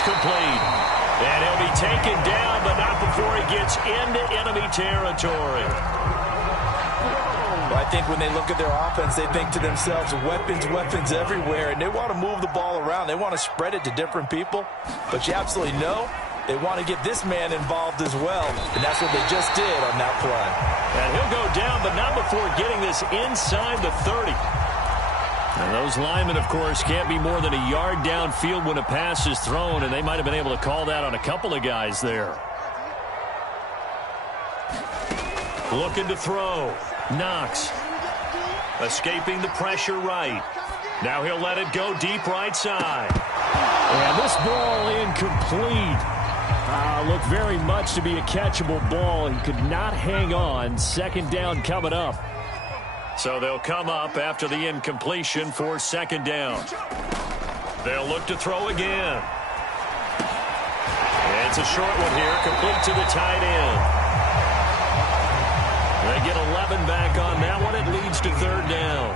It's complete. And he'll be taken down, but not before he gets into enemy territory. Well, I think when they look at their offense, they think to themselves, weapons, weapons everywhere, and they want to move the ball around. They want to spread it to different people. But you absolutely know they want to get this man involved as well, and that's what they just did on that play. And he'll go down, but not before getting this inside the 30. And those linemen, of course, can't be more than a yard downfield when a pass is thrown, and they might have been able to call that on a couple of guys there. Looking to throw. Knox. Escaping the pressure right. Now he'll let it go deep right side. And this ball incomplete. Looked very much to be a catchable ball. He could not hang on. Second down coming up. So they'll come up after the incompletion for second down. They'll look to throw again. And it's a short one here, complete to the tight end. They get 11 back on that one. It leads to third down.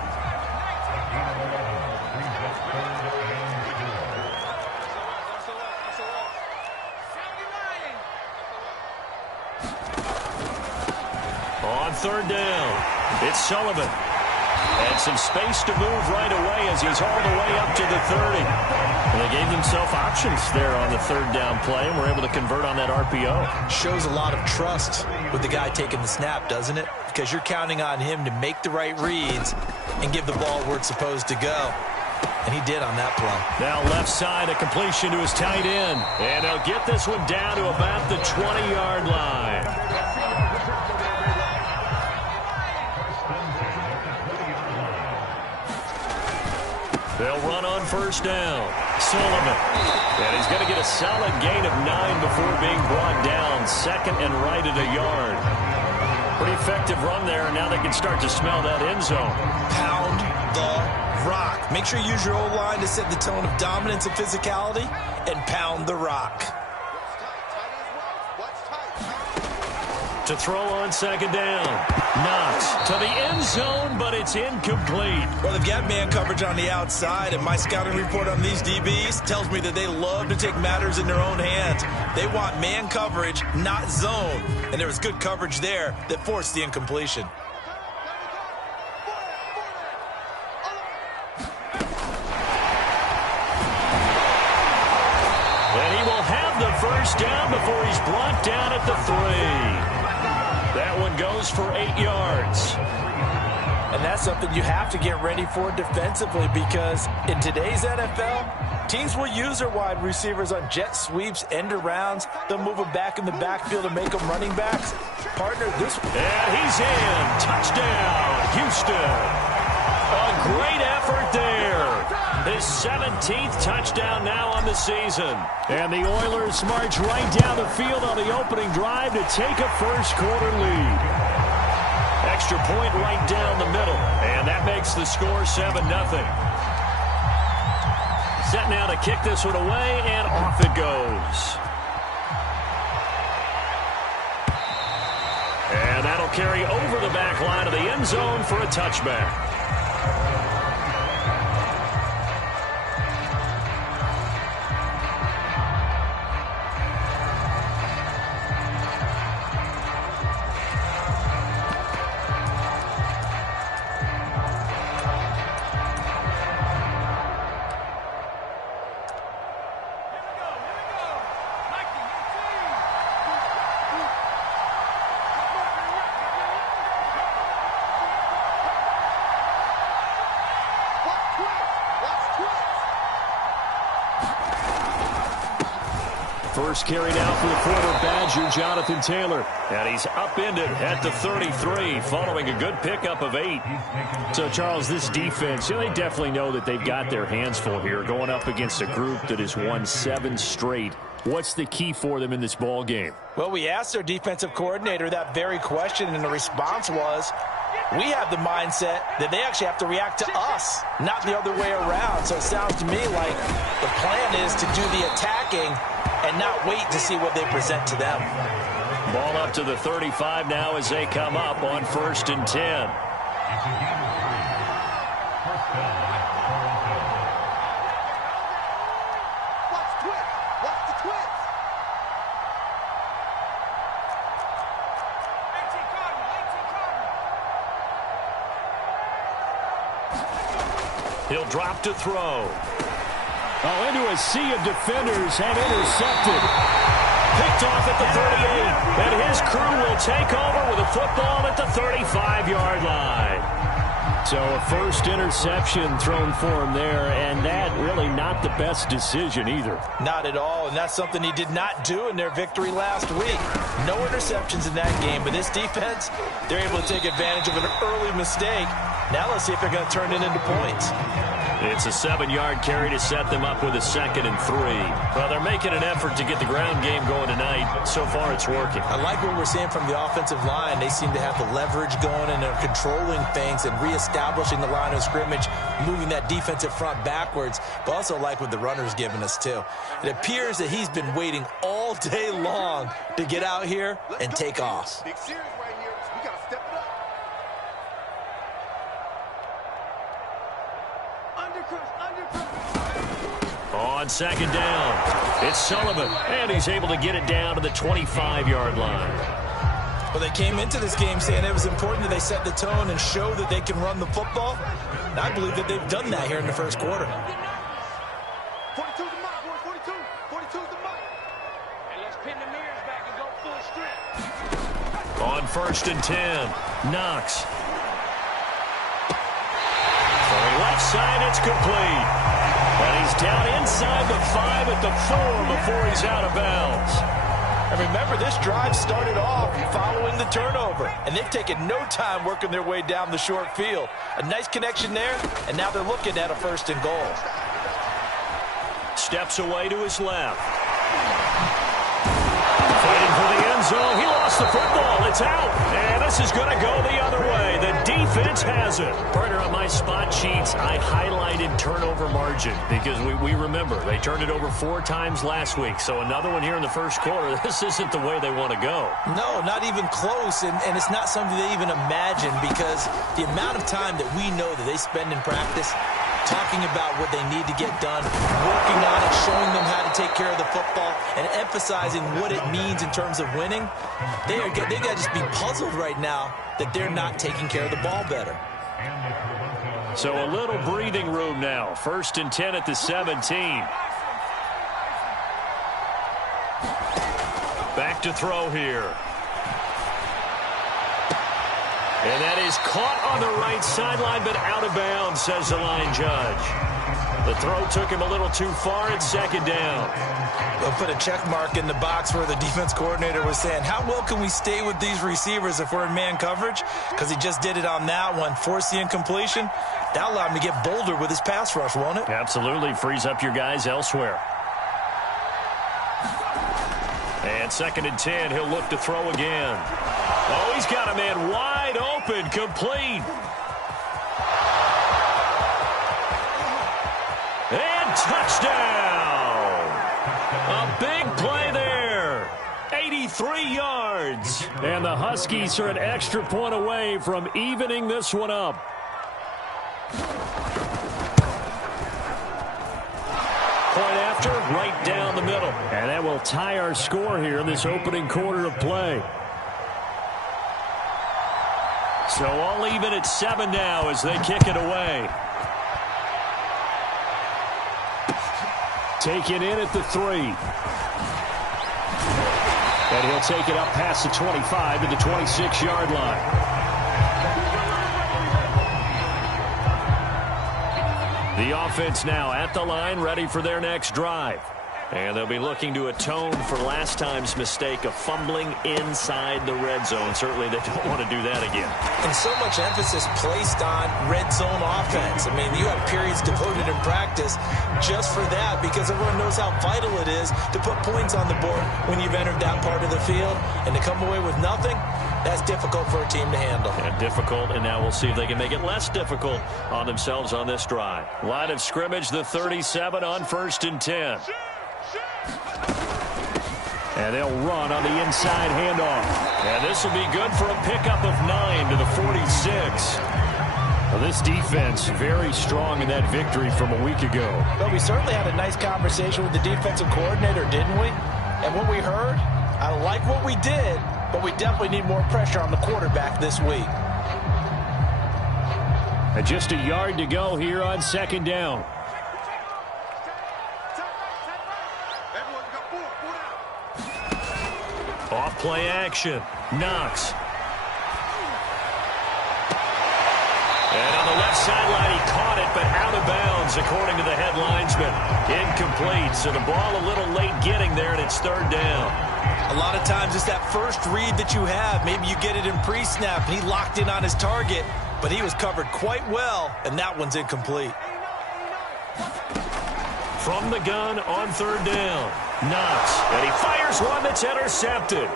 On third down. It's Sullivan. And some space to move right away as he's all the way up to the 30. And they gave themselves options there on the third down play and were able to convert on that RPO. Shows a lot of trust with the guy taking the snap, doesn't it? Because you're counting on him to make the right reads and give the ball where it's supposed to go. And he did on that play. Now left side, a completion to his tight end. And they'll get this one down to about the 20-yard line. They'll run on first down. Sullivan. And he's going to get a solid gain of 9 before being brought down. Second and right at a yard. Pretty effective run there, and now they can start to smell that end zone. Pound the rock. Make sure you use your O-line to set the tone of dominance and physicality, and pound the rock. To throw on second down. Knox to the end zone, but it's incomplete. Well, they've got man coverage on the outside, and my scouting report on these DBs tells me that they love to take matters in their own hands. They want man coverage, not zone. And there was good coverage there that forced the incompletion. And he will have the first down before he's brought down at the 3. That one goes for 8 yards. And that's something you have to get ready for defensively, because in today's NFL, teams will use their wide receivers on jet sweeps, end arounds. They'll move them back in the backfield and make them running backs. Partner, this... And he's in. Touchdown, Houston. A great effort there. His 17th touchdown now on the season. And the Oilers march right down the field on the opening drive to take a first-quarter lead. Extra point right down the middle. And that makes the score 7-0. Set now to kick this one away, and off it goes. And that'll carry over the back line of the end zone for a touchback. First carry now for the former Badger, Jonathan Taylor. And he's upended at the 33 following a good pickup of 8. So, Charles, this defense, they definitely know that they've got their hands full here going up against a group that has won 7 straight. What's the key for them in this ball game? Well, we asked their defensive coordinator that very question, and the response was, we have the mindset that they actually have to react to us, not the other way around. So it sounds to me like the plan is to do the attacking and not wait to see what they present to them. Ball up to the 35 now as they come up on 1st and 10. He'll drop to throw. Oh, into a sea of defenders and intercepted. Picked off at the 38, and his crew will take over with a football at the 35-yard line. So a first interception thrown for him there, and that really not the best decision either. Not at all, and that's something he did not do in their victory last week. No interceptions in that game, but this defense, they're able to take advantage of an early mistake. Now let's see if they're going to turn it into points. It's a 7-yard carry to set them up with a 2nd and 3. Well, they're making an effort to get the ground game going tonight. So far, it's working. I like what we're seeing from the offensive line. They seem to have the leverage going, and they're controlling things and reestablishing the line of scrimmage, moving that defensive front backwards. But also like what the runner's giving us, too. It appears that he's been waiting all day long to get out here and take off. Big series right here. We got to step it up. On 2nd down, it's Sullivan, and he's able to get it down to the 25-yard line. Well, they came into this game saying it was important that they set the tone and show that they can run the football. And I believe that they've done that here in the first quarter. 42's the mark, boys. 42. 42's the mark. And let's pin the mirrors back and go full strength. On 1st and 10, Knox. For the left side, it's complete. And he's down inside the 5 at the 4 before he's out of bounds. And remember, this drive started off following the turnover, and they've taken no time working their way down the short field. A nice connection there, and now they're looking at a 1st and goal. Steps away to his left. Fighting for the end zone. He lost the football. It's out. And this is going to go the other way. The defense has it. Partner, on my spot sheets, I highlighted turnover margin because we remember they turned it over 4 times last week. So another one here in the first quarter. This isn't the way they want to go. No, not even close. And it's not something they even imagine, because the amount of time that we know that they spend in practice talking about what they need to get done, working on it, showing them how to take care of the football, and emphasizing what it means in terms of winning. They got to just be puzzled right now that they're not taking care of the ball better. So a little breathing room now. 1st and 10 at the 17. Back to throw here. And that is caught on the right sideline, but out of bounds, says the line judge. The throw took him a little too far. It's 2nd down. They'll put a check mark in the box where the defense coordinator was saying, how well can we stay with these receivers if we're in man coverage? Because he just did it on that one, forced the incompletion. That'll allow him to get bolder with his pass rush, won't it? Absolutely. Frees up your guys elsewhere. And 2nd and 10, he'll look to throw again. Oh, he's got a man wide open, complete. And touchdown. A big play there. 83 yards. And the Huskies are an extra point away from evening this one up. Point after, right down the middle. And that will tie our score here in this opening quarter of play. So all even at 7 now as they kick it away. Taken in at the 3. And he'll take it up past the 25 to the 26-yard line. The offense now at the line, ready for their next drive. And they'll be looking to atone for last time's mistake of fumbling inside the red zone. Certainly they don't want to do that again. And so much emphasis placed on red zone offense. I mean, you have periods devoted in practice just for that, because everyone knows how vital it is to put points on the board when you've entered that part of the field. And to come away with nothing, that's difficult for a team to handle. And difficult, and now we'll see if they can make it less difficult on themselves on this drive. Line of scrimmage, the 37 on 1st and 10. And they'll run on the inside handoff. And this will be good for a pickup of 9 to the 46. Well, this defense very strong in that victory from a week ago. But we certainly had a nice conversation with the defensive coordinator, didn't we? And what we heard, I like what we did, but we definitely need more pressure on the quarterback this week. And just a yard to go here on second down. Off play action. Knox. And on the left sideline, he caught it, but out of bounds, according to the head linesman. Incomplete, so the ball a little late getting there, and it's third down. A lot of times it's that first read that you have. Maybe you get it in pre-snap, and he locked in on his target, but he was covered quite well, and that one's incomplete. From the gun on third down, Knox, and he fires one that's intercepted.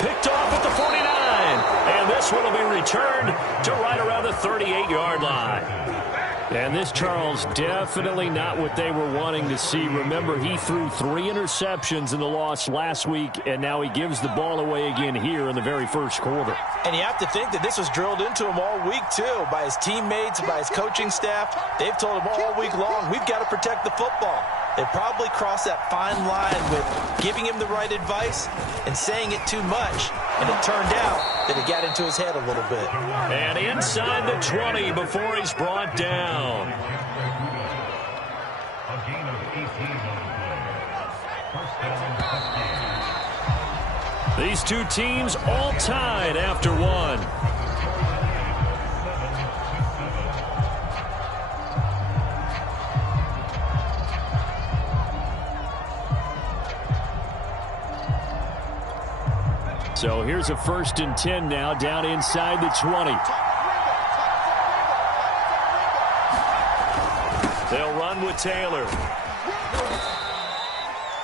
Picked off at the 49, and this one will be returned to right around the 38-yard line. And this, Charles, definitely not what they were wanting to see. Remember, he threw 3 interceptions in the loss last week, and now he gives the ball away again here in the very first quarter. And you have to think that this was drilled into him all week, too, by his teammates, by his coaching staff. They've told him all week long, we've got to protect the football. They probably crossed that fine line with giving him the right advice and saying it too much. And it turned out that it got into his head a little bit. And inside the 20 before he's brought down. These two teams all tied after one. So here's a 1st and 10 now, down inside the 20. They'll run with Taylor.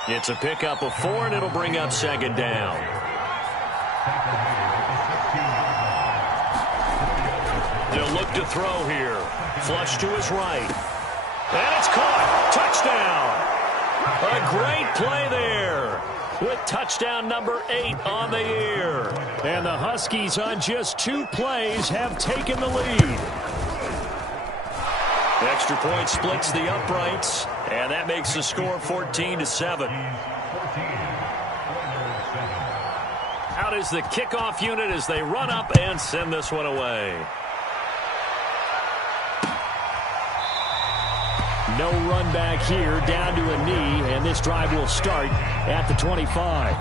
It's a pickup of 4, and it'll bring up second down. They'll look to throw here. Flush to his right. And it's caught. Touchdown. A great play there, with touchdown number 8 on the year. And the Huskies on just 2 plays have taken the lead. Extra point splits the uprights, and that makes the score 14-7. Out is the kickoff unit as they run up and send this one away. No run back here, down to a knee, and this drive will start at the 25.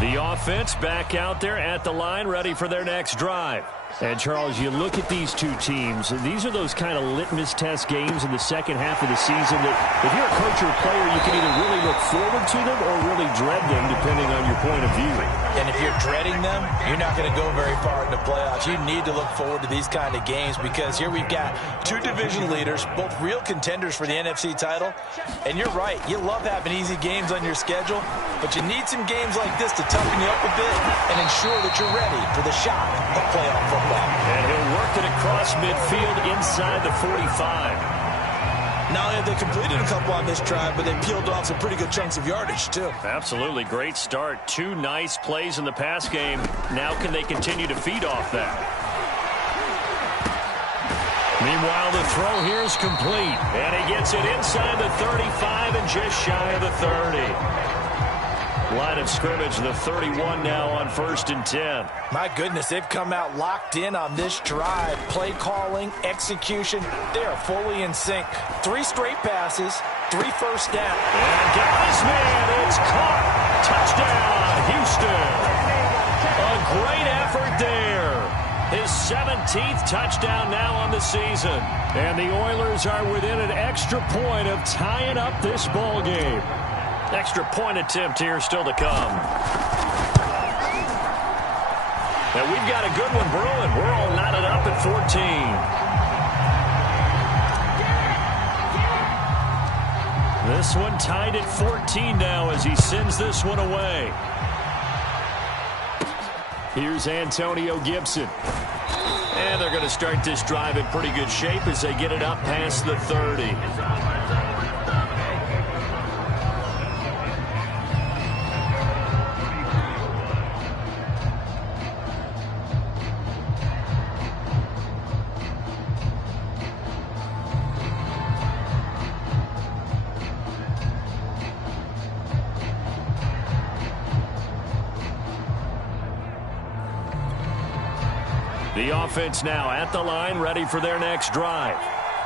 The offense back out there at the line, ready for their next drive. And, Charles, you look at these two teams, these are those kind of litmus test games in the second half of the season that if you're a coach or a player, you can either really look forward to them or really dread them, depending on your point of view. And if you're dreading them, you're not going to go very far in the playoffs. You need to look forward to these kind of games because here we've got 2 division leaders, both real contenders for the NFC title. And you're right, you love having easy games on your schedule, but you need some games like this to toughen you up a bit and ensure that you're ready for the shock of playoff football. And he'll work it across midfield inside the 45. Not only have they completed a couple on this drive, but they peeled off some pretty good chunks of yardage, too. Absolutely. Great start. 2 nice plays in the pass game. Now can they continue to feed off that? Meanwhile, the throw here is complete. And he gets it inside the 35 and just shy of the 30. Line of scrimmage, the 31 now on 1st and 10. My goodness, they've come out locked in on this drive. Play calling, execution, they are fully in sync. 3 straight passes, 3 first down. And guys, man, it's caught. Touchdown, Houston. A great effort there. His 17th touchdown now on the season. And the Oilers are within an extra point of tying up this ball game. Extra point attempt here still to come. And we've got a good one brewing. We're all knotted up at 14. This one tied at 14 now as he sends this one away. Here's Antonio Gibson. And they're going to start this drive in pretty good shape as they get it up past the 30. The offense now at the line, ready for their next drive.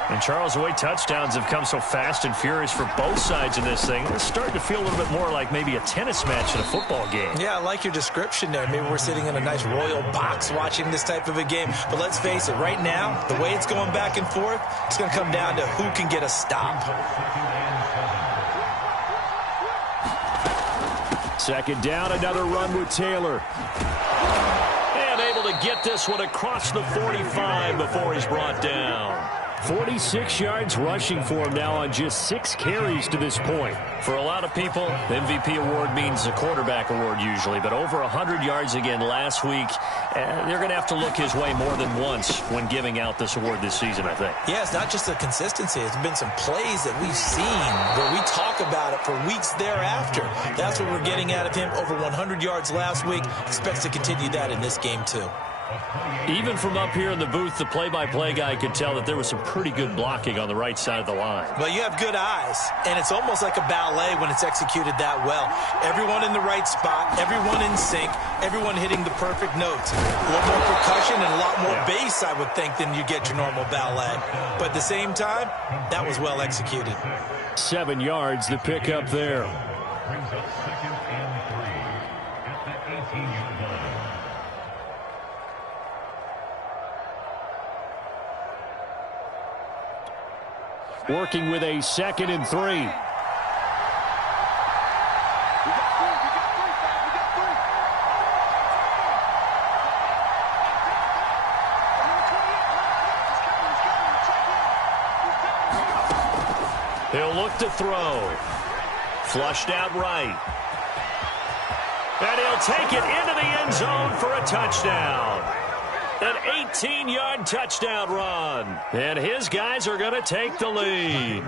And, Charles, the way touchdowns have come so fast and furious for both sides in this thing, it's starting to feel a little bit more like maybe a tennis match in a football game. Yeah, I like your description there. Maybe we're sitting in a nice royal box watching this type of a game. But let's face it, right now, the way it's going back and forth, it's going to come down to who can get a stop. Second down, another run with Taylor. And able to get this one across the 45 before he's brought down. 46 yards rushing for him now on just 6 carries to this point. For a lot of people, the MVP award means a quarterback award usually, but over 100 yards again last week. They're going to have to look his way more than once when giving out this award this season, I think. Yeah, it's not just the consistency. It's been some plays that we've seen where we talk about it for weeks thereafter. That's what we're getting out of him. Over 100 yards last week. Expects to continue that in this game, too. Even from up here in the booth, the play-by-play guy could tell that there was some pretty good blocking on the right side of the line. Well, you have good eyes, and it's almost like a ballet when it's executed that well. Everyone in the right spot, everyone in sync, everyone hitting the perfect notes. A little more percussion and a lot more bass, I would think, than you get your normal ballet. But at the same time, that was well executed. 7 yards, the pickup there. Brings up 2nd and 3 at the 18-yard line. Working with a 2nd and 3. He'll look to throw. Flushed out right. And he'll take it into the end zone for a touchdown. An 18-yard touchdown run. And his guys are going to take the lead.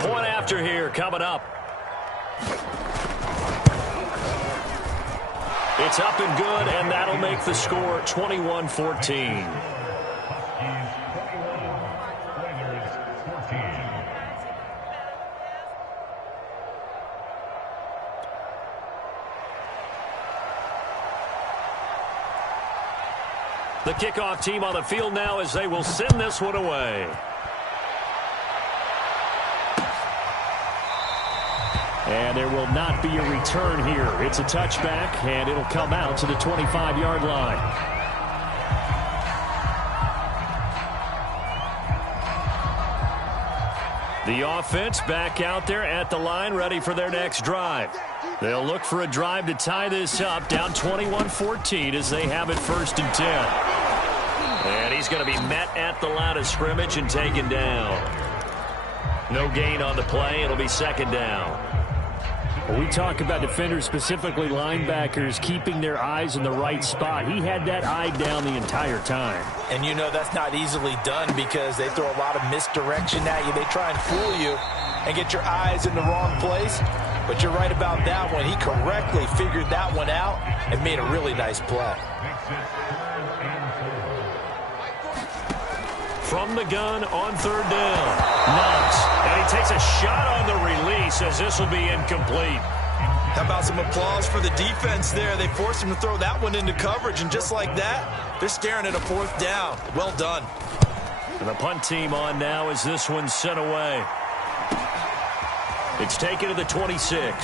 Point after here coming up. It's up and good, and that'll make the score 21-14. The kickoff team on the field now as they will send this one away. And there will not be a return here. It's a touchback, and it'll come out to the 25-yard line. The offense back out there at the line, ready for their next drive. They'll look for a drive to tie this up, down 21-14 as they have it 1st and 10. And he's going to be met at the line of scrimmage and taken down. No gain on the play. It'll be 2nd down. When we talk about defenders, specifically linebackers, keeping their eyes in the right spot, he had that eye down the entire time. And you know that's not easily done because they throw a lot of misdirection at you. They try and fool you and get your eyes in the wrong place. But you're right about that one. He correctly figured that one out and made a really nice play. From the gun on 3rd down. Nice. And he takes a shot on the release as this will be incomplete. How about some applause for the defense there? They forced him to throw that one into coverage, and just like that, they're staring at a 4th down. Well done. And the punt team on now as this one's sent away. It's taken to the 26.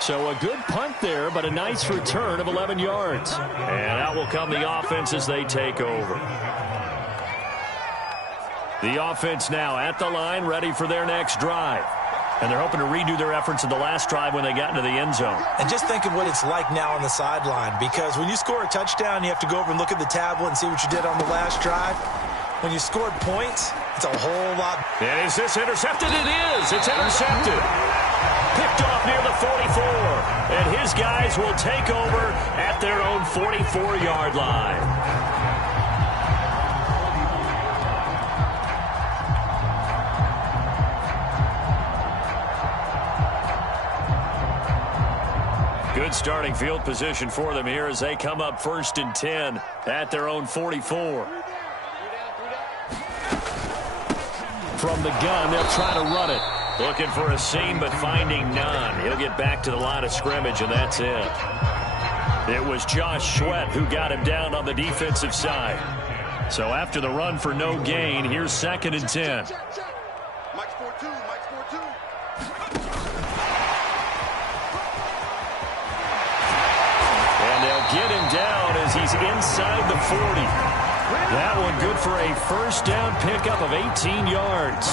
So a good punt there, but a nice return of 11 yards. And out will come the offense as they take over. The offense now at the line, ready for their next drive. And they're hoping to redo their efforts in the last drive when they got into the end zone. And just think of what it's like now on the sideline, because when you score a touchdown, you have to go over and look at the tablet and see what you did on the last drive. When you scored points, it's a whole lot. And is this intercepted? It is. It's intercepted. Picked off near the 44. And his guys will take over at their own 44-yard line. Good starting field position for them here as they come up 1st and 10 at their own 44. From the gun, they'll try to run it. Looking for a seam, but finding none. He'll get back to the line of scrimmage, and that's it. It was Josh Sweat who got him down on the defensive side. So after the run for no gain, here's 2nd and 10. Mike's 4-2, Mike's 4-2. And they'll get him down as he's inside the 40. That one good for a first down pickup of 18 yards.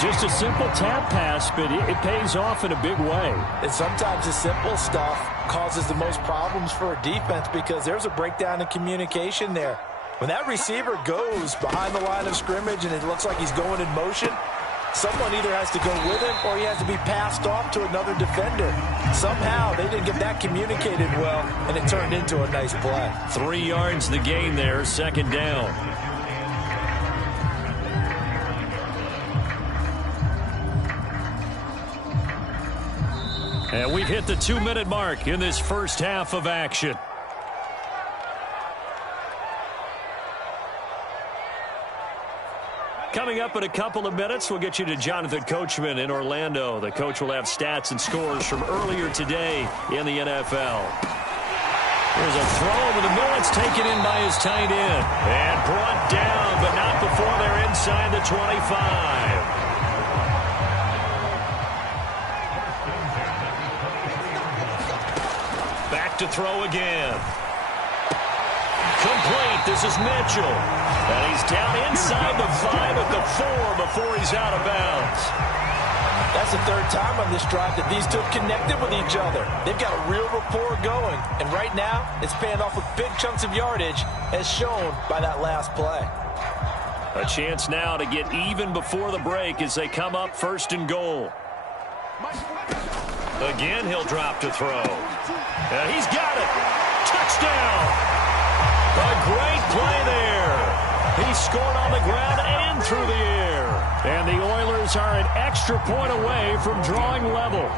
Just a simple tap pass, but it pays off in a big way. And sometimes the simple stuff causes the most problems for a defense because there's a breakdown in communication there. When that receiver goes behind the line of scrimmage and it looks like he's going in motion, someone either has to go with him or he has to be passed off to another defender. Somehow they didn't get that communicated well, and it turned into a nice play. 3 yards the gain there, 2nd down. And we've hit the 2-minute mark in this first half of action. Coming up in a couple of minutes, we'll get you to Jonathan Coachman in Orlando. The coach will have stats and scores from earlier today in the NFL. There's a throw over the middle. It's taken in by his tight end. And brought down, but not before they're inside the 25. Back to throw again. Complete. This is Mitchell. And he's down inside the 5 at the 4 before he's out of bounds. That's the 3rd time on this drive that these two have connected with each other. They've got a real rapport going. And right now, it's paying off with big chunks of yardage, as shown by that last play. A chance now to get even before the break as they come up 1st and goal. Again, he'll drop to throw. And he's got it. Touchdown. A great play there. He scored on the ground and through the air. And the Oilers are an extra point away from drawing level.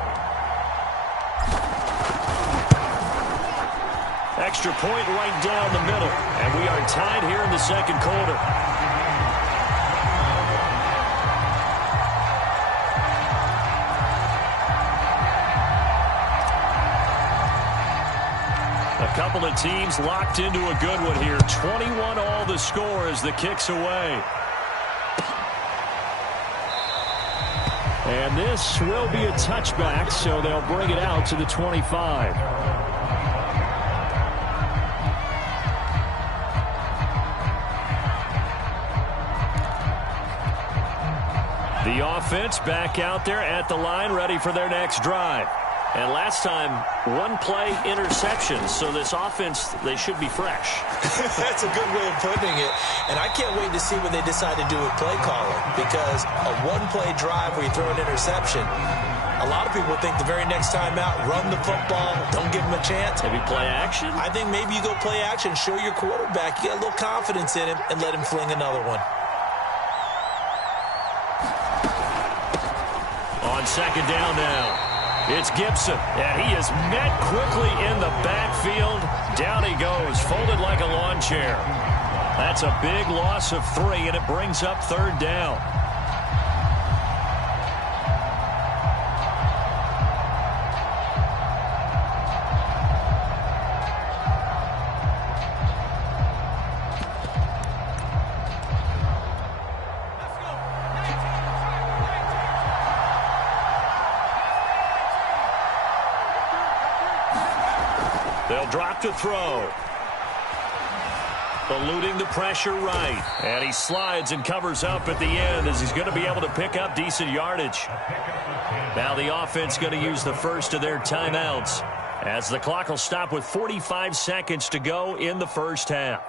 Extra point right down the middle. And we are tied here in the 2nd quarter. A couple of teams locked into a good one here. 21 all the score as the kick's away. And this will be a touchback, so they'll bring it out to the 25. The offense back out there at the line, ready for their next drive. And last time, 1-play interception. So this offense, they should be fresh. That's a good way of putting it. And I can't wait to see what they decide to do with play calling. Because a 1-play drive where you throw an interception, a lot of people think the very next time out, run the football, don't give them a chance. Maybe play action? I think maybe you go play action, show your quarterback, you get a little confidence in him, and let him fling another one. On 2nd down now. It's Gibson, and he is met quickly in the backfield. Down he goes, folded like a lawn chair. That's a big loss of 3, and it brings up 3rd down. They'll drop to throw. Eluding the pressure right. And he slides and covers up at the end as he's going to be able to pick up decent yardage. Now the offense going to use the first of their timeouts as the clock will stop with 45 seconds to go in the first half.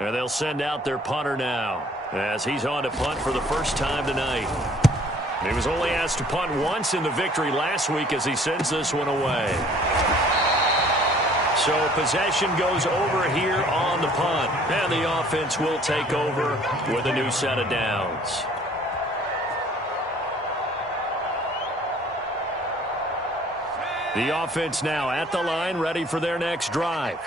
And they'll send out their punter now as he's on to punt for the first time tonight. He was only asked to punt once in the victory last week as he sends this one away. So possession goes over here on the punt. And the offense will take over with a new set of downs. The offense now at the line, ready for their next drive.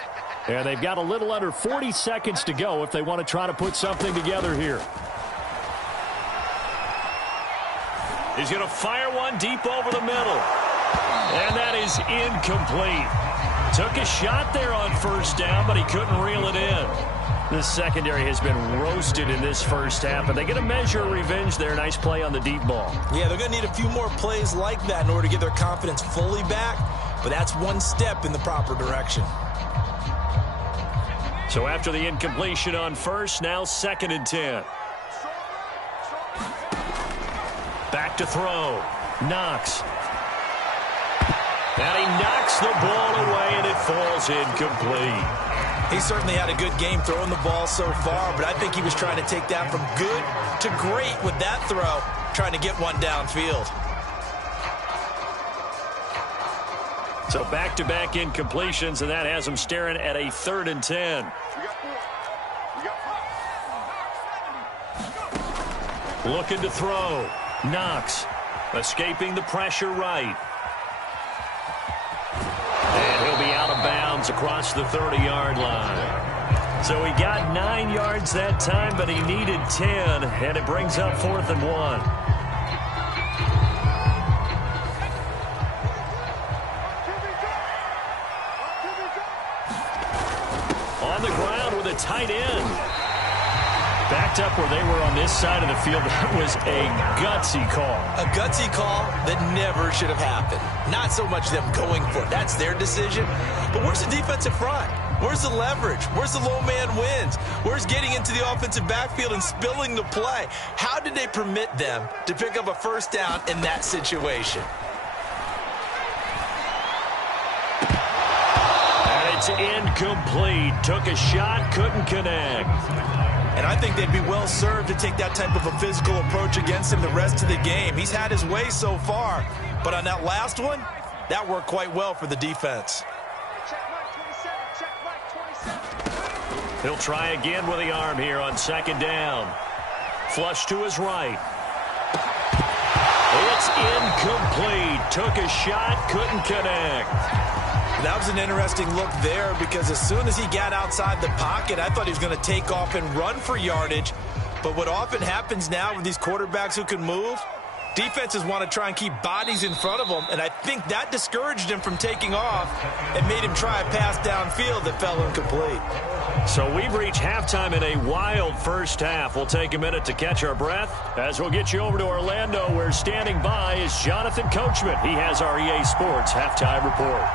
And they've got a little under 40 seconds to go if they want to try to put something together here. He's going to fire one deep over the middle. And that is incomplete. Took a shot there on first down, but he couldn't reel it in. This secondary has been roasted in this first half, but they get a measure of revenge there. Nice play on the deep ball. Yeah, they're going to need a few more plays like that in order to get their confidence fully back, but that's one step in the proper direction. So after the incompletion on first, now 2nd and 10. Back to throw. Knox. And he knocks the ball away, and it falls incomplete. He certainly had a good game throwing the ball so far, but I think he was trying to take that from good to great with that throw, trying to get one downfield. So back-to-back incompletions, and that has him staring at a 3rd and 10. Looking to throw. Knox escaping the pressure right. And he'll be out of bounds across the 30-yard line. So he got 9 yards that time, but he needed 10, and it brings up 4th and 1. On the ground with a tight end. Backed up where they were on this side of the field. That was a gutsy call. A gutsy call that never should have happened. Not so much them going for it. That's their decision. But where's the defensive front? Where's the leverage? Where's the low man wins? Where's getting into the offensive backfield and spilling the play? How did they permit them to pick up a first down in that situation? And it's incomplete. Took a shot, couldn't connect. And I think they'd be well served to take that type of a physical approach against him the rest of the game. He's had his way so far, but on that last one, that worked quite well for the defense. He'll try again with the arm here on 2nd down. Flush to his right. It's incomplete. Took a shot, couldn't connect. That was an interesting look there because as soon as he got outside the pocket, I thought he was going to take off and run for yardage. But what often happens now with these quarterbacks who can move, defenses want to try and keep bodies in front of them, and I think that discouraged him from taking off and made him try a pass downfield that fell incomplete. So we've reached halftime in a wild first half. We'll take a minute to catch our breath as we'll get you over to Orlando, where standing by is Jonathan Coachman. He has our EA Sports halftime report.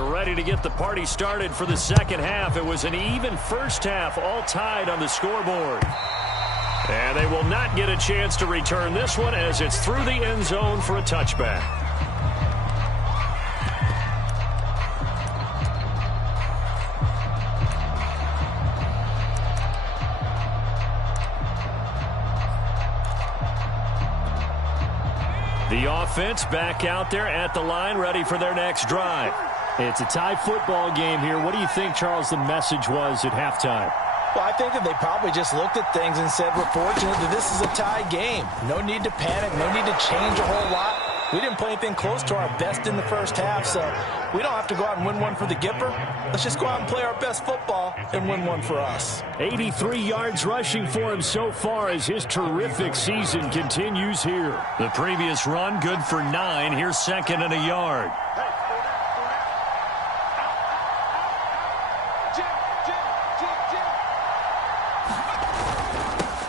Ready to get the party started for the second half. It was an even first half, all tied on the scoreboard. And they will not get a chance to return this one as it's through the end zone for a touchback. The offense back out there at the line, ready for their next drive. It's a tie football game here. What do you think, Charles, the message was at halftime? Well, I think that they probably just looked at things and said, we're fortunate that this is a tie game. No need to panic. No need to change a whole lot. We didn't play anything close to our best in the first half, so we don't have to go out and win one for the Gipper. Let's just go out and play our best football and win one for us. 83 yards rushing for him so far as his terrific season continues here. The previous run, good for 9. Here's 2nd and a yard.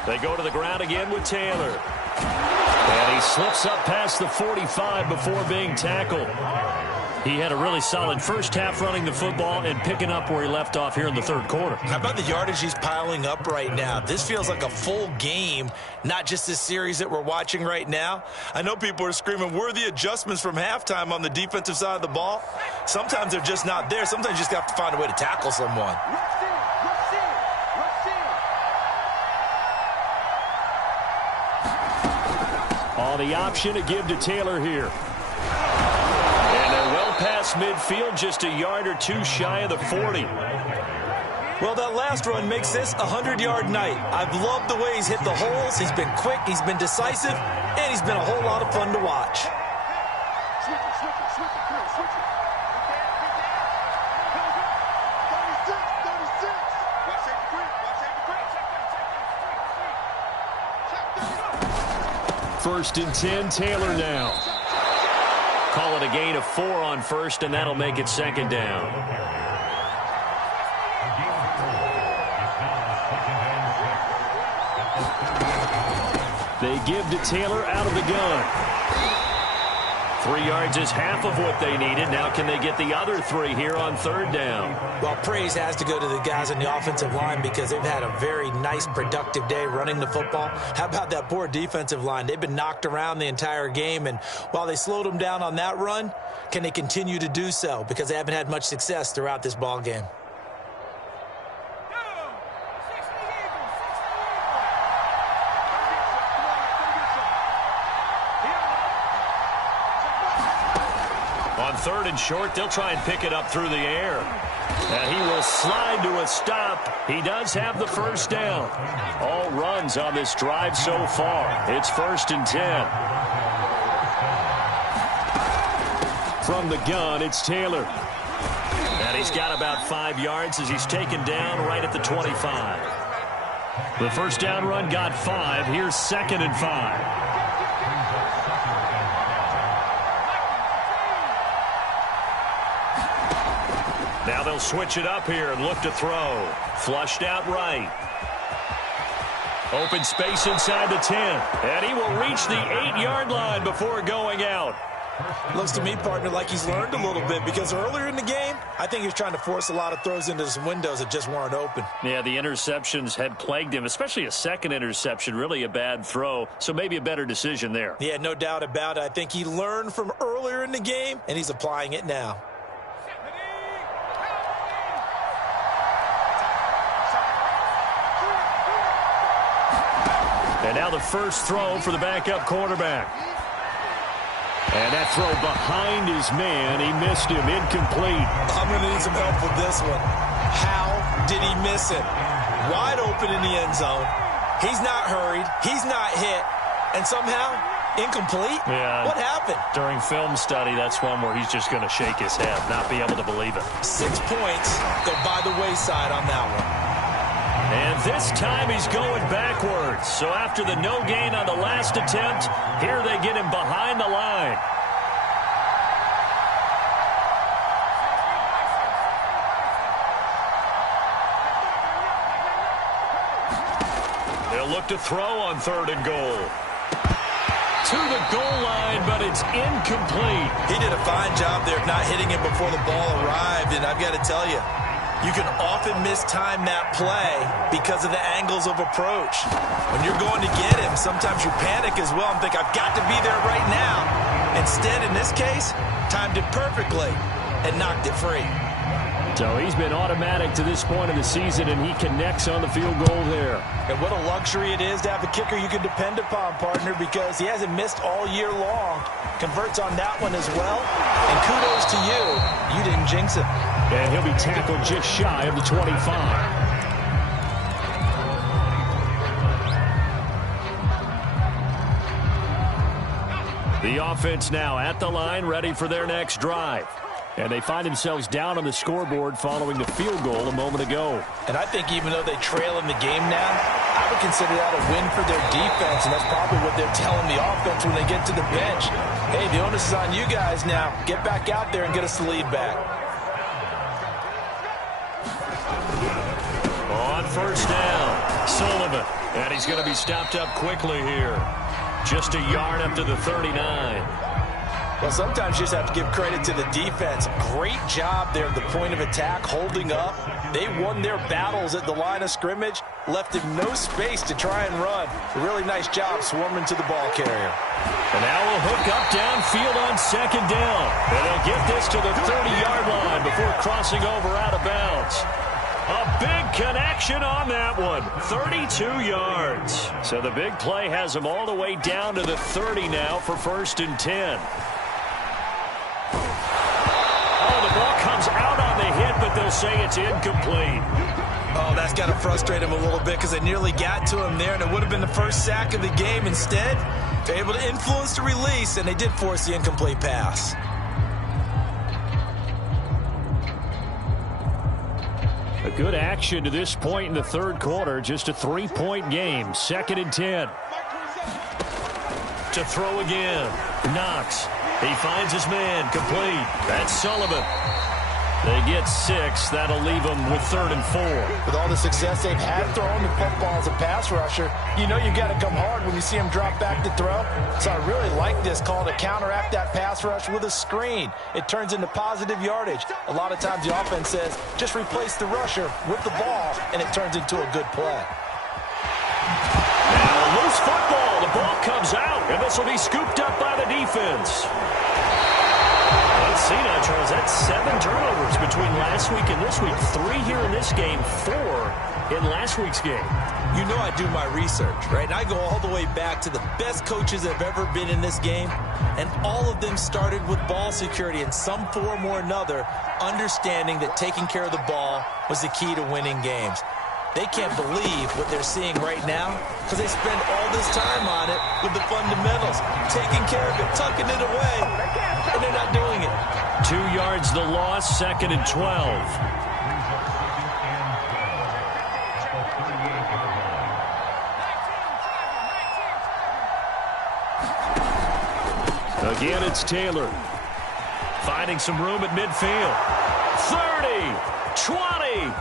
They go to the ground again with Taylor. And he slips up past the 45 before being tackled. He had a really solid first half running the football and picking up where he left off here in the third quarter. How about the yardage he's piling up right now? This feels like a full game, not just this series that we're watching right now. I know people are screaming, where are the adjustments from halftime on the defensive side of the ball? Sometimes they're just not there. Sometimes you just have to find a way to tackle someone. On the option to give to Taylor here. Past midfield, just a yard or two shy of the 40. Well, that last run makes this a 100-yard night. I've loved the way he's hit the holes. He's been quick, he's been decisive, and he's been a whole lot of fun to watch. First and 10, Taylor now. Call it a gain of 4 on first, and that'll make it second down. They give to Taylor out of the gun. 3 yards is half of what they needed. Now can they get the other 3 here on third down? Well, praise has to go to the guys on the offensive line because they've had a very nice, productive day running the football. How about that poor defensive line? They've been knocked around the entire game, and while they slowed them down on that run, can they continue to do so? Because they haven't had much success throughout this ball game. Third and short, they'll try and pick it up through the air. And he will slide to a stop. He does have the first down. All runs on this drive so far. It's first and 10. From the gun, it's Taylor. And he's got about 5 yards as he's taken down right at the 25. The first down run got 5. Here's second and 5. Now they'll switch it up here and look to throw. Flushed out right. Open space inside the 10. And he will reach the 8-yard line before going out. Looks to me, partner, like he's learned a little bit because earlier in the game, I think he was trying to force a lot of throws into some windows that just weren't open. Yeah, the interceptions had plagued him, especially a second interception, really a bad throw. So maybe a better decision there. Yeah, no doubt about it. I think he learned from earlier in the game, and he's applying it now. And now the first throw for the backup quarterback. And that throw behind his man. He missed him. Incomplete. I'm going to need some help with this one. How did he miss it? Wide open in the end zone. He's not hurried. He's not hit. And somehow, incomplete? Yeah. What happened? During film study, that's one where he's just going to shake his head, not be able to believe it. 6 points go by the wayside on that one. And this time he's going backwards. So after the no gain on the last attempt, here they get him behind the line. They'll look to throw on third and goal. To the goal line, but it's incomplete. He did a fine job there of not hitting him before the ball arrived, and I've got to tell you, you can often mistime that play because of the angles of approach. When you're going to get him, sometimes you panic as well and think, I've got to be there right now. Instead, in this case, timed it perfectly and knocked it free. So he's been automatic to this point of the season, and he connects on the field goal there. And what a luxury it is to have a kicker you can depend upon, partner, because he hasn't missed all year long. Converts on that one as well. And kudos to you. You didn't jinx it. And he'll be tackled just shy of the 25. The offense now at the line, ready for their next drive. And they find themselves down on the scoreboard following the field goal a moment ago. And I think even though they trail in the game now, I would consider that a win for their defense, and that's probably what they're telling the offense when they get to the bench. Hey, the onus is on you guys now. Get back out there and get us the lead back. On first down, Sullivan. And he's going to be stopped up quickly here. Just a yard up to the 39. Well, sometimes you just have to give credit to the defense. Great job there at the point of attack, holding up. They won their battles at the line of scrimmage, left him no space to try and run. A really nice job swarming to the ball carrier. And now we'll hook up downfield on second down. And they'll get this to the 30-yard line before crossing over out of bounds. A big connection on that one. 32 yards. So the big play has them all the way down to the 30 now for 1st and 10. Oh, the ball comes out on the hit, but they'll say it's incomplete. Oh, that's got to frustrate him a little bit because they nearly got to him there, and it would have been the first sack of the game. Instead, they're able to influence the release, and they did force the incomplete pass. A good action to this point in the third quarter. Just a 3-point game. 2nd and 10. To throw again. Knox. He finds his man. Complete. That's Sullivan. They get 6. That'll leave them with 3rd and 4. With all the success they've had throwing the football as a pass rusher, you know you got to come hard when you see him drop back to throw. So I really like this call to counteract that pass rush with a screen. It turns into positive yardage. A lot of times the offense says, just replace the rusher with the ball, and it turns into a good play. Now a loose football. The ball comes out, and this will be scooped up by the defense. Let's see now, Charles. That's 7 turnovers between last week and this week. 3 here in this game, 4 in last week's game. You know I do my research, right? And I go all the way back to the best coaches that have ever been in this game, and all of them started with ball security in some form or another, understanding that taking care of the ball was the key to winning games. They can't believe what they're seeing right now because they spend all this time on it with the fundamentals, taking care of it, tucking it away, and they're not doing it. 2 yards the loss, 2nd and 12. Again, it's Taylor. Finding some room at midfield. 30, 20.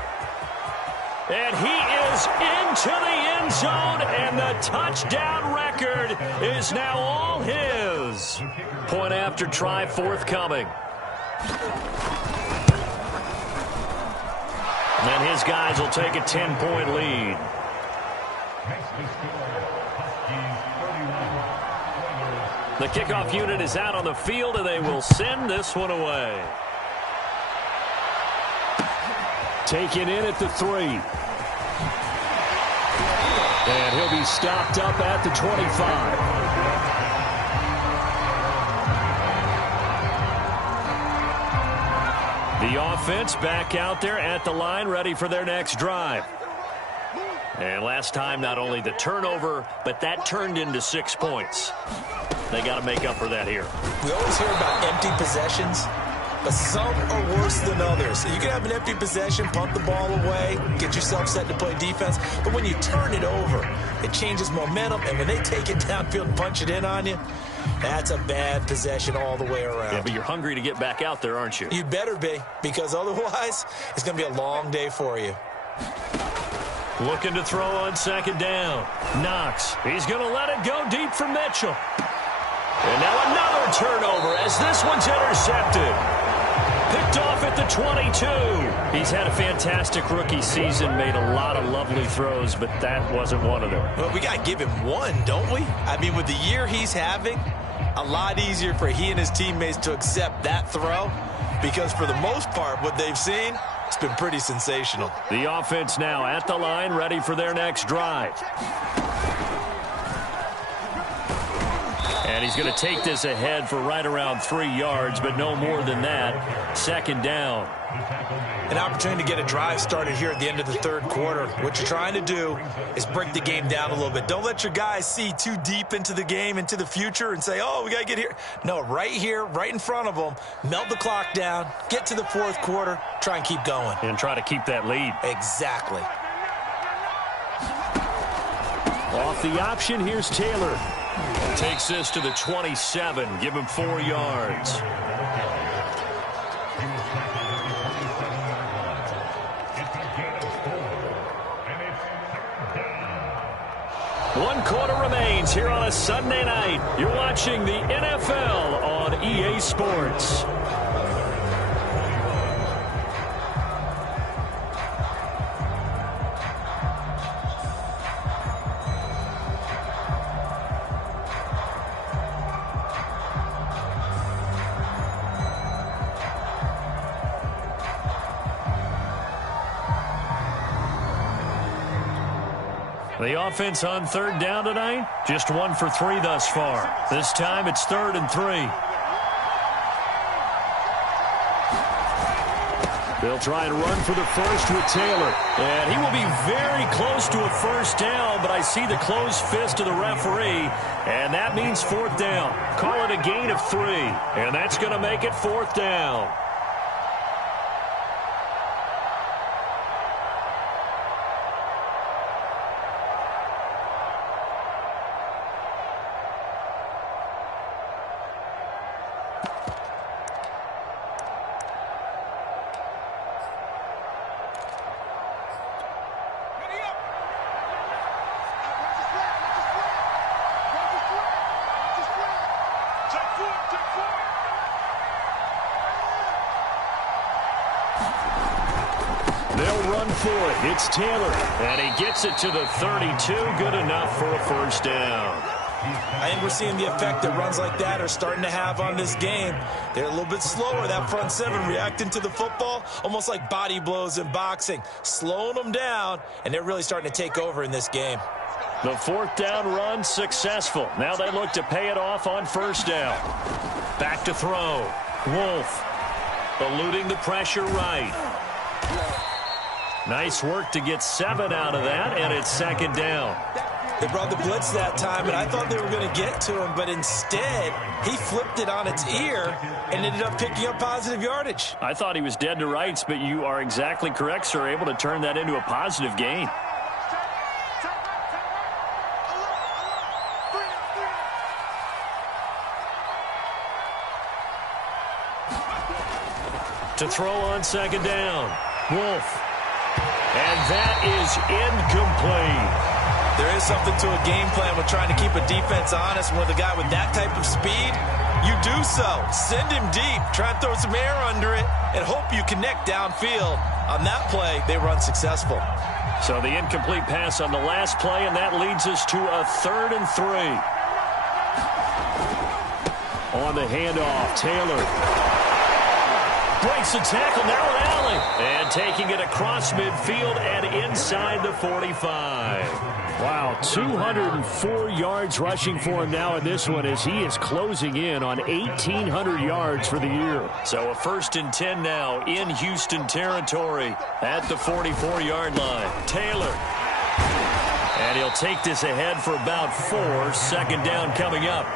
And he is into the end zone, and the touchdown record is now all his. Point after try forthcoming. And his guys will take a 10-point lead. The kickoff unit is out on the field, and they will send this one away. Taken in at the 3. And he'll be stopped up at the 25. The offense back out there at the line, ready for their next drive. And last time, not only the turnover, but that turned into 6 points. They got to make up for that here. We always hear about empty possessions, but some are worse than others. You can have an empty possession, punt the ball away, get yourself set to play defense, but when you turn it over, it changes momentum, and when they take it downfield and punch it in on you, that's a bad possession all the way around. Yeah, but you're hungry to get back out there, aren't you? You better be, because otherwise, it's going to be a long day for you. Looking to throw on second down. Knox. He's going to let it go deep for Mitchell. And now another turnover as this one's intercepted. Picked off at the 22. He's had a fantastic rookie season, made a lot of lovely throws, but that wasn't one of them. Well, we got to give him one, don't we? I mean, with the year he's having, a lot easier for he and his teammates to accept that throw because for the most part, what they've seen, it's been pretty sensational. The offense now at the line, ready for their next drive. And he's going to take this ahead for right around 3 yards, but no more than that. Second down. An opportunity to get a drive started here at the end of the third quarter. What you're trying to do is break the game down a little bit. Don't let your guys see too deep into the game, into the future, and say, oh, we got to get here. No, right here, right in front of them, melt the clock down, get to the fourth quarter, try and keep going. And try to keep that lead. Exactly. Off the option, here's Taylor. Takes this to the 27. Give him 4 yards. One quarter remains here on a Sunday night. You're watching the NFL on EA Sports. The offense on third down tonight, just 1 for 3 thus far. This time it's 3rd and 3. They'll try and run for the first with Taylor. And he will be very close to a first down, but I see the closed fist of the referee, and that means 4th down. Call it a gain of 3, and that's going to make it 4th down. They'll run for it. It's Taylor, and he gets it to the 32. Good enough for a first down. I think we're seeing the effect that runs like that are starting to have on this game. They're a little bit slower, that front seven, reacting to the football, almost like body blows in boxing, slowing them down, and they're really starting to take over in this game. The 4th down run successful. Now they look to pay it off on first down. Back to throw. Wolf eluding the pressure right. Nice work to get 7 out of that, and it's 2nd down. They brought the blitz that time, and I thought they were going to get to him, but instead, he flipped it on its ear and ended up picking up positive yardage. I thought he was dead to rights, but you are exactly correct, sir, able to turn that into a positive gain. To throw on 2nd down. Wolf. And that is incomplete. There is something to a game plan with trying to keep a defense honest. With a guy with that type of speed, you do so. Send him deep. Try and throw some air under it and hope you connect downfield. On that play, they run successful. So the incomplete pass on the last play, and that leads us to a 3rd and 3. On the handoff, Taylor breaks the tackle, narrow alley, and taking it across midfield and inside the 45. Wow, 204 yards rushing for him now in this one as he is closing in on 1,800 yards for the year. So a 1st and 10 now in Houston territory at the 44-yard line. Taylor. And he'll take this ahead for about 4. 2nd down coming up.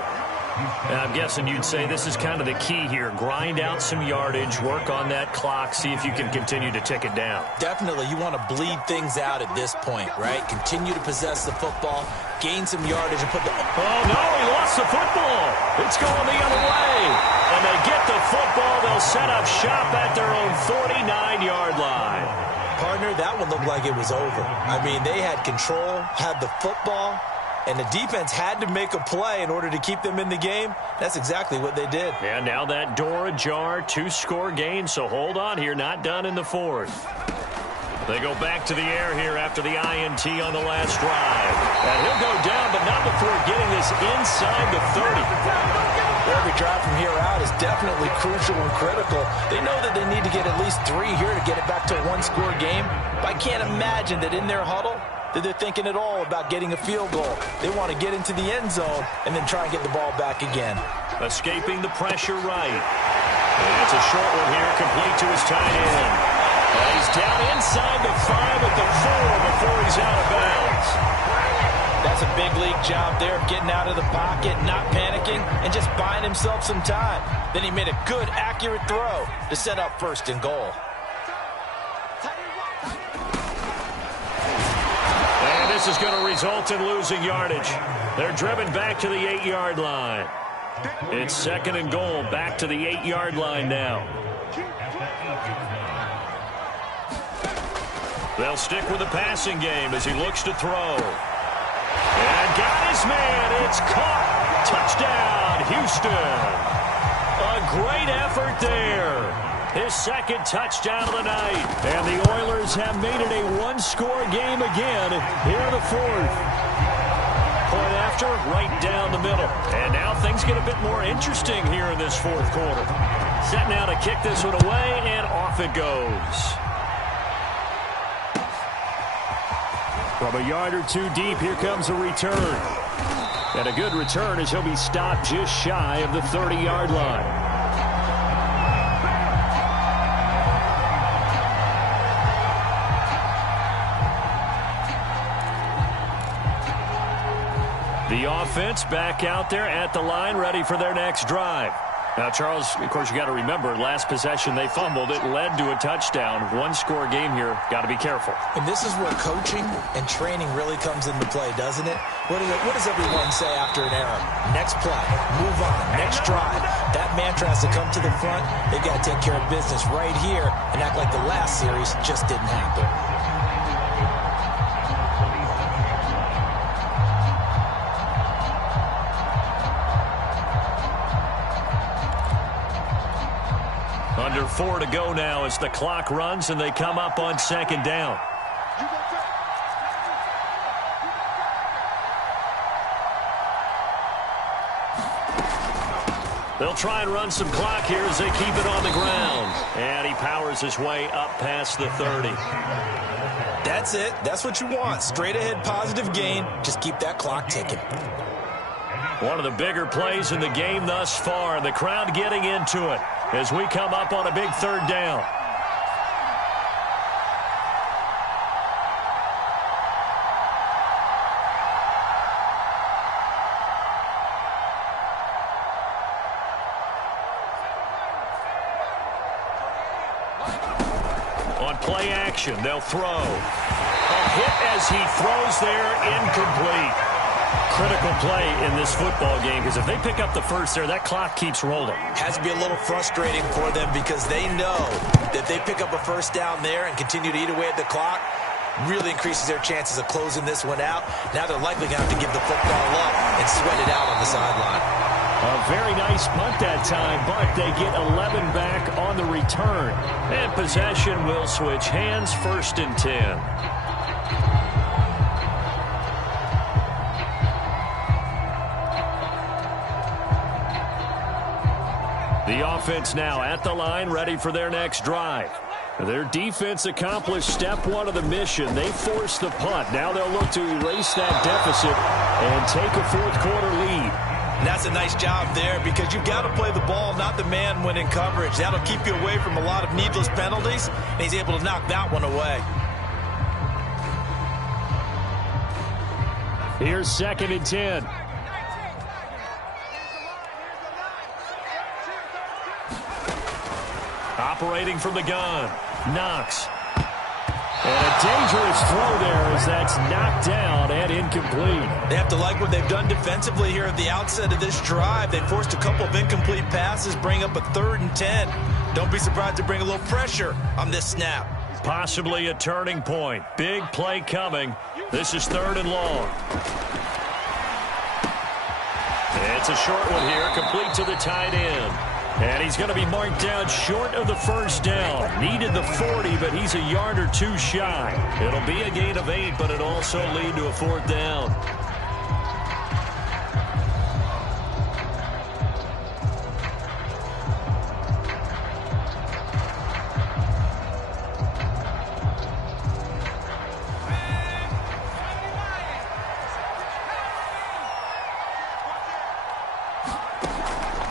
And I'm guessing you'd say this is kind of the key here. Grind out some yardage, work on that clock, see if you can continue to tick it down. Definitely. You want to bleed things out at this point, right? Continue to possess the football, gain some yardage, and put the... Oh, no, he lost the football. It's going the other way. And they get the football. They'll set up shop at their own 49-yard line. Partner, that one looked like it was over. I mean, they had control, had the football, and the defense had to make a play in order to keep them in the game. That's exactly what they did. And now that door ajar, 2-score game, so hold on here, not done in the 4th. They go back to the air here after the INT on the last drive. And he'll go down, but not before getting this inside the 30. Every drive from here out is definitely crucial and critical. They know that they need to get at least 3 here to get it back to a 1-score game. But I can't imagine that in their huddle that they're thinking at all about getting a field goal. They want to get into the end zone and then try and get the ball back again. Escaping the pressure right. And it's a short one here, complete to his tight end. And he's down inside the 5 at the 4 before he's out of bounds. That's a big league job there, getting out of the pocket, not panicking, and just buying himself some time. Then he made a good, accurate throw to set up 1st and goal. And this is going to result in losing yardage. They're driven back to the 8-yard line. It's 2nd and goal, back to the 8-yard line now. They'll stick with the passing game as he looks to throw. And got his man. It's caught. Touchdown, Houston. A great effort there. His second touchdown of the night. And the Oilers have made it a one-score game again here in the fourth. Point after, right down the middle. And now things get a bit more interesting here in this fourth quarter. Set now to kick this one away, and off it goes. From a yard or two deep, here comes a return. And a good return as he'll be stopped just shy of the 30-yard line. The offense back out there at the line, ready for their next drive. Now, Charles, of course, you got to remember, last possession they fumbled. It led to a touchdown. One-score game here. Got to be careful. And this is where coaching and training really comes into play, doesn't it? What does everyone say after an error? Next play, move on, next drive. That mantra has to come to the front. They've got to take care of business right here and act like the last series just didn't happen. Under 4 to go now as the clock runs and they come up on second down. They'll try and run some clock here as they keep it on the ground. And he powers his way up past the 30. That's it. That's what you want. Straight ahead positive gain. Just keep that clock ticking. One of the bigger plays in the game thus far. The crowd getting into it as we come up on a big third down. On play action, they'll throw. A hit as he throws there, incomplete. Critical play in this football game, because if they pick up the first there, that clock keeps rolling. Has to be a little frustrating for them because they know that they pick up a first down there and continue to eat away at the clock, really increases their chances of closing this one out. Now they're likely going to have to give the football up and sweat it out on the sideline. A very nice punt that time, but they get 11 back on the return. And possession will switch hands, 1st and 10. The offense now at the line, ready for their next drive. Their defense accomplished step one of the mission. They forced the punt. Now they'll look to erase that deficit and take a fourth quarter lead. And that's a nice job there because you've got to play the ball, not the man when in coverage. That'll keep you away from a lot of needless penalties, and he's able to knock that one away. Here's 2nd and 10. Operating from the gun. Knox. And a dangerous throw there as that's knocked down and incomplete. They have to like what they've done defensively here at the outset of this drive. They forced a couple of incomplete passes, bring up a 3rd and 10. Don't be surprised to bring a little pressure on this snap. Possibly a turning point. Big play coming. This is 3rd and long. It's a short one here, complete to the tight end. And he's going to be marked down short of the first down. Needed the 40, but he's a yard or two shy. It'll be a gain of 8, but it'll also lead to a 4th down.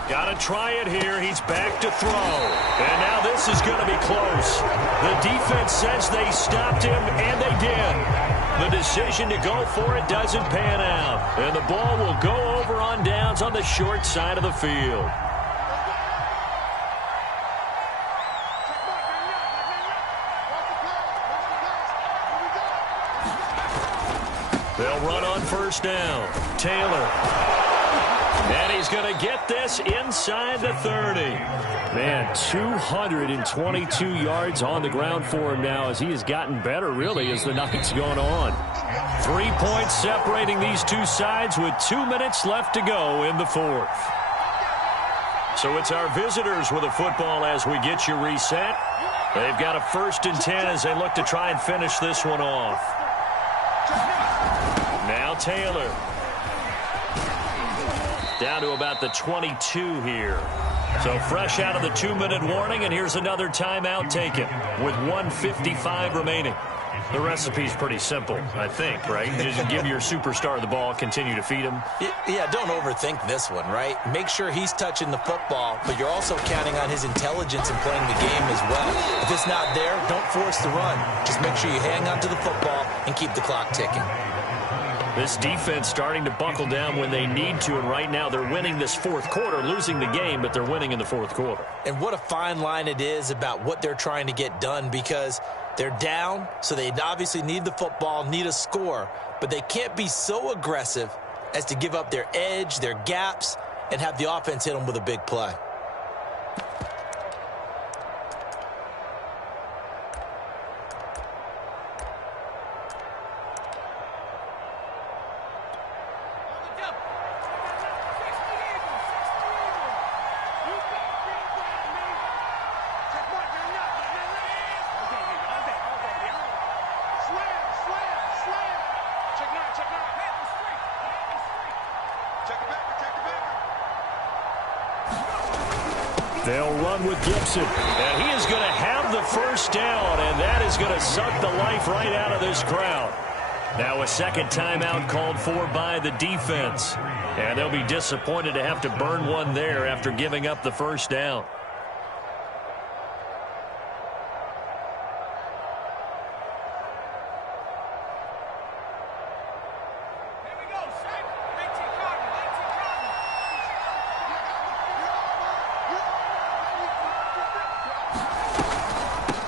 Got to try it here. He's back to throw. And now this is going to be close. The defense says they stopped him, and they did. The decision to go for it doesn't pan out. And the ball will go over on downs on the short side of the field. They'll run on 1st down. Taylor. And he's going to get this inside the 30. Man, 222 yards on the ground for him now as he has gotten better, really, as the night's gone on. 3 points separating these two sides with 2 minutes left to go in the fourth. So it's our visitors with a football as we get you reset. They've got a 1st and 10 as they look to try and finish this one off. Now Taylor. Down to about the 22 here. So fresh out of the 2-minute warning, and here's another timeout taken with 1:55 remaining. The recipe's pretty simple, I think, right? Just give your superstar the ball, continue to feed him. Yeah, don't overthink this one, right? Make sure he's touching the football, but you're also counting on his intelligence in playing the game as well. If it's not there, don't force the run. Just make sure you hang on to the football and keep the clock ticking. This defense starting to buckle down when they need to, and right now they're winning this 4th quarter, losing the game, but they're winning in the 4th quarter. And what a fine line it is about what they're trying to get done, because they're down, so they obviously need the football, need a score, but they can't be so aggressive as to give up their edge, their gaps, and have the offense hit them with a big play. They'll run with Gibson, and he is going to have the 1st down, and that is going to suck the life right out of this crowd. Now a 2nd timeout called for by the defense, and they'll be disappointed to have to burn one there after giving up the 1st down.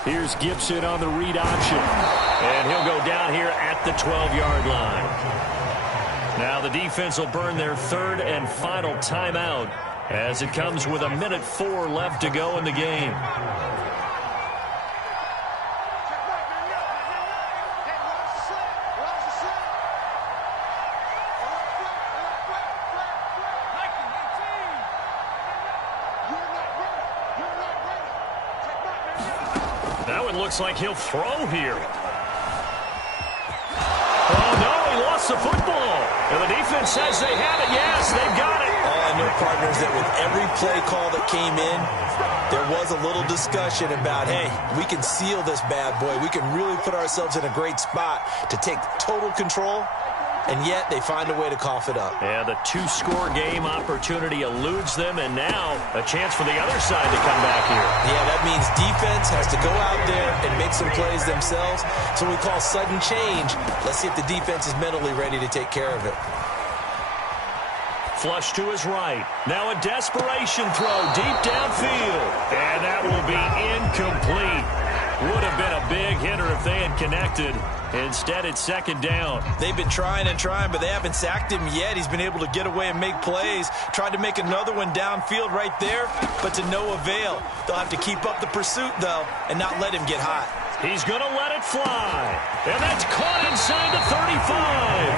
Here's Gibson on the read option. And he'll go down here at the 12-yard line. Now the defense will burn their 3rd and final timeout as it comes with 1:04 left to go in the game. Looks like he'll throw here. Oh, no, he lost the football. And the defense says they have it. Yes, they've got it. I know, partners, that with every play call that came in, there was a little discussion about, hey, we can seal this bad boy. We can really put ourselves in a great spot to take total control. And yet they find a way to cough it up. Yeah, the 2-score game opportunity eludes them, and now a chance for the other side to come back here. Yeah, that means defense has to go out there and make some plays themselves. So we call sudden change. Let's see if the defense is mentally ready to take care of it. Flush to his right. Now a desperation throw deep downfield. And that will be incomplete. Would have been a big hitter if they had connected. Instead, it's 2nd down. They've been trying and trying, but they haven't sacked him yet. He's been able to get away and make plays. Tried to make another one downfield right there, but to no avail. They'll have to keep up the pursuit, though, and not let him get hot. He's going to let it fly. And that's caught inside the 35.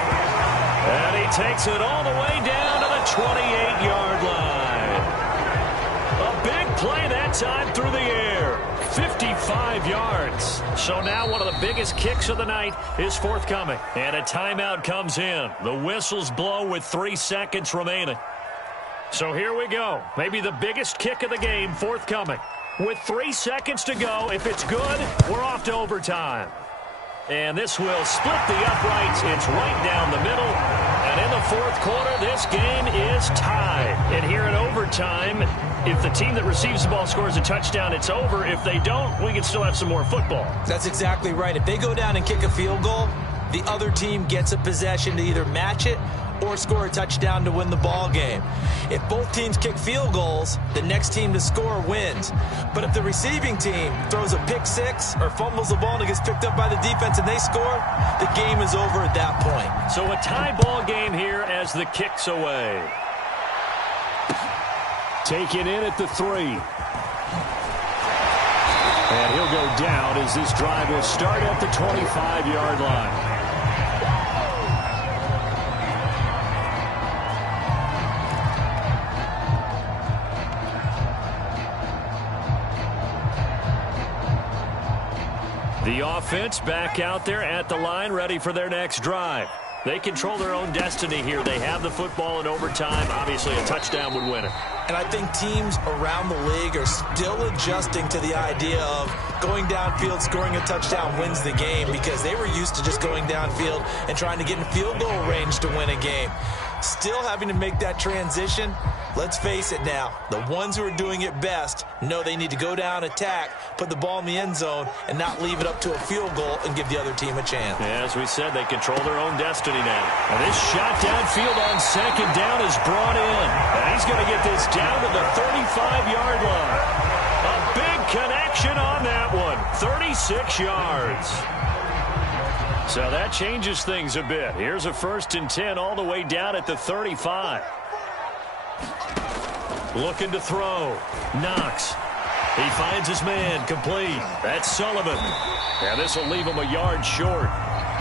And he takes it all the way down to the 28-yard line. A big play that time through the air. 55 yards. So now one of the biggest kicks of the night is forthcoming. And a timeout comes in. The whistles blow with 3 seconds remaining. So here we go. Maybe the biggest kick of the game forthcoming. With 3 seconds to go, if it's good, we're off to overtime. And this will split the uprights. It's right down the middle. And in the 4th quarter, this game is tied. And here in overtime, if the team that receives the ball scores a touchdown, it's over. If they don't, we can still have some more football. That's exactly right. If they go down and kick a field goal, the other team gets a possession to either match it or score a touchdown to win the ball game. If both teams kick field goals, the next team to score wins. But if the receiving team throws a pick six or fumbles the ball and it gets picked up by the defense and they score, the game is over at that point. So a tie ball game here as the kick's away. Taken in at the 3. And he'll go down as this drive will start at the 25-yard line. offense back out there at the line, ready for their next drive. They control their own destiny here. They have the football in overtime. Obviously, a touchdown would win it. And I think teams around the league are still adjusting to the idea of going downfield, scoring a touchdown wins the game, because they were used to just going downfield and trying to get in field goal range to win a game. Still having to make that transition. Let's face it now, the ones who are doing it best know they need to go down, attack, put the ball in the end zone, and not leave it up to a field goal and give the other team a chance. Yeah, as we said, they control their own destiny now. And this shot downfield on second down is brought in. And he's going to get this down to the 35-yard line. A big connection on that one. 36 yards. So that changes things a bit. Here's a 1st and 10 all the way down at the 35. Looking to throw. Knox. He finds his man. Complete. That's Sullivan. And this will leave him a yard short.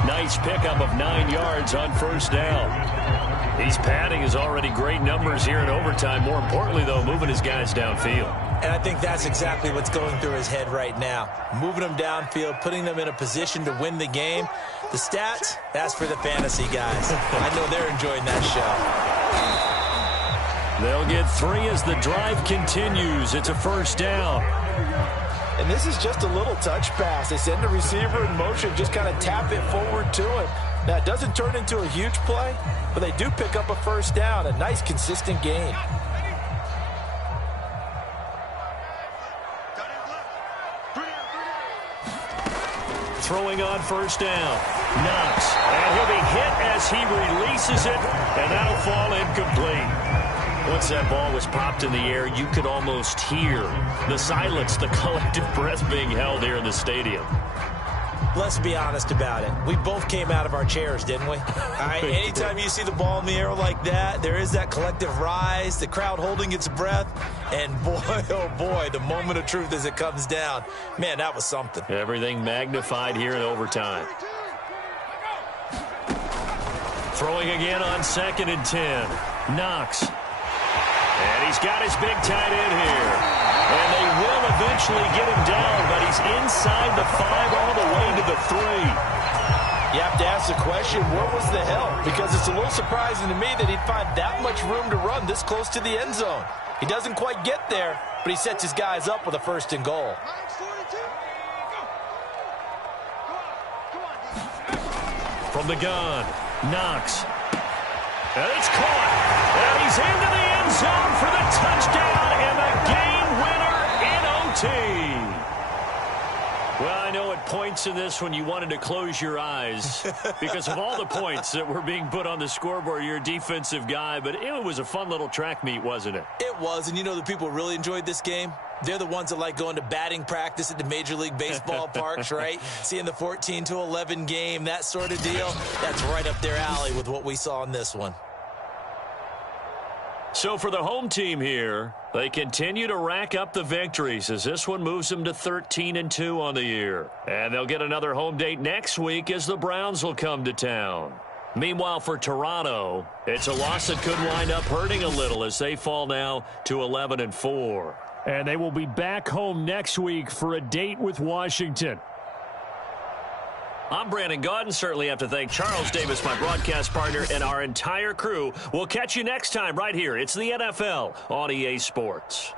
Nice pickup of 9 yards on 1st down. He's padding his already great numbers here in overtime. More importantly, though, moving his guys downfield. And I think that's exactly what's going through his head right now. Moving them downfield, putting them in a position to win the game. The stats, that's for the fantasy guys. I know they're enjoying that show. They'll get 3 as the drive continues. It's a 1st down. And this is just a little touch pass. They send the receiver in motion, just kind of tap it forward to him. Now, it doesn't turn into a huge play, but they do pick up a 1st down. A nice, consistent gain. Throwing on 1st down. Knox. And he'll be hit as he releases it, and that'll fall incomplete. Once that ball was popped in the air, you could almost hear the silence, the collective breath being held here in the stadium. Let's be honest about it. We both came out of our chairs, didn't we? All right, anytime you see the ball in the air like that, there is that collective rise, the crowd holding its breath, and boy, oh boy, the moment of truth as it comes down. Man, that was something. Everything magnified here in overtime. Throwing again on 2nd and 10. Knox. And he's got his big tight end here. And they will eventually get him down, but he's inside the 5 all the way to the 3. You have to ask the question, where was the help? Because it's a little surprising to me that he'd find that much room to run this close to the end zone. He doesn't quite get there, but he sets his guys up with a 1st and goal. From the gun, Knox. And it's caught. And he's into the end zone for the touchdown and the game winner in OT. Well, I know at points in this when you wanted to close your eyes because of all the points that were being put on the scoreboard. You're a defensive guy, but it was a fun little track meet, wasn't it? It was, and you know the people really enjoyed this game? They're the ones that like going to batting practice at the Major League Baseball parks, right? Seeing the 14-11 game, that sort of deal. That's right up their alley with what we saw in this one. So for the home team here, they continue to rack up the victories as this one moves them to 13-2 on the year. And they'll get another home date next week as the Browns will come to town. Meanwhile, for Toronto, it's a loss that could wind up hurting a little as they fall now to 11-4. And they will be back home next week for a date with Washington. I'm Brandon Gaudin. Certainly have to thank Charles Davis, my broadcast partner, and our entire crew. We'll catch you next time right here. It's the NFL on EA Sports.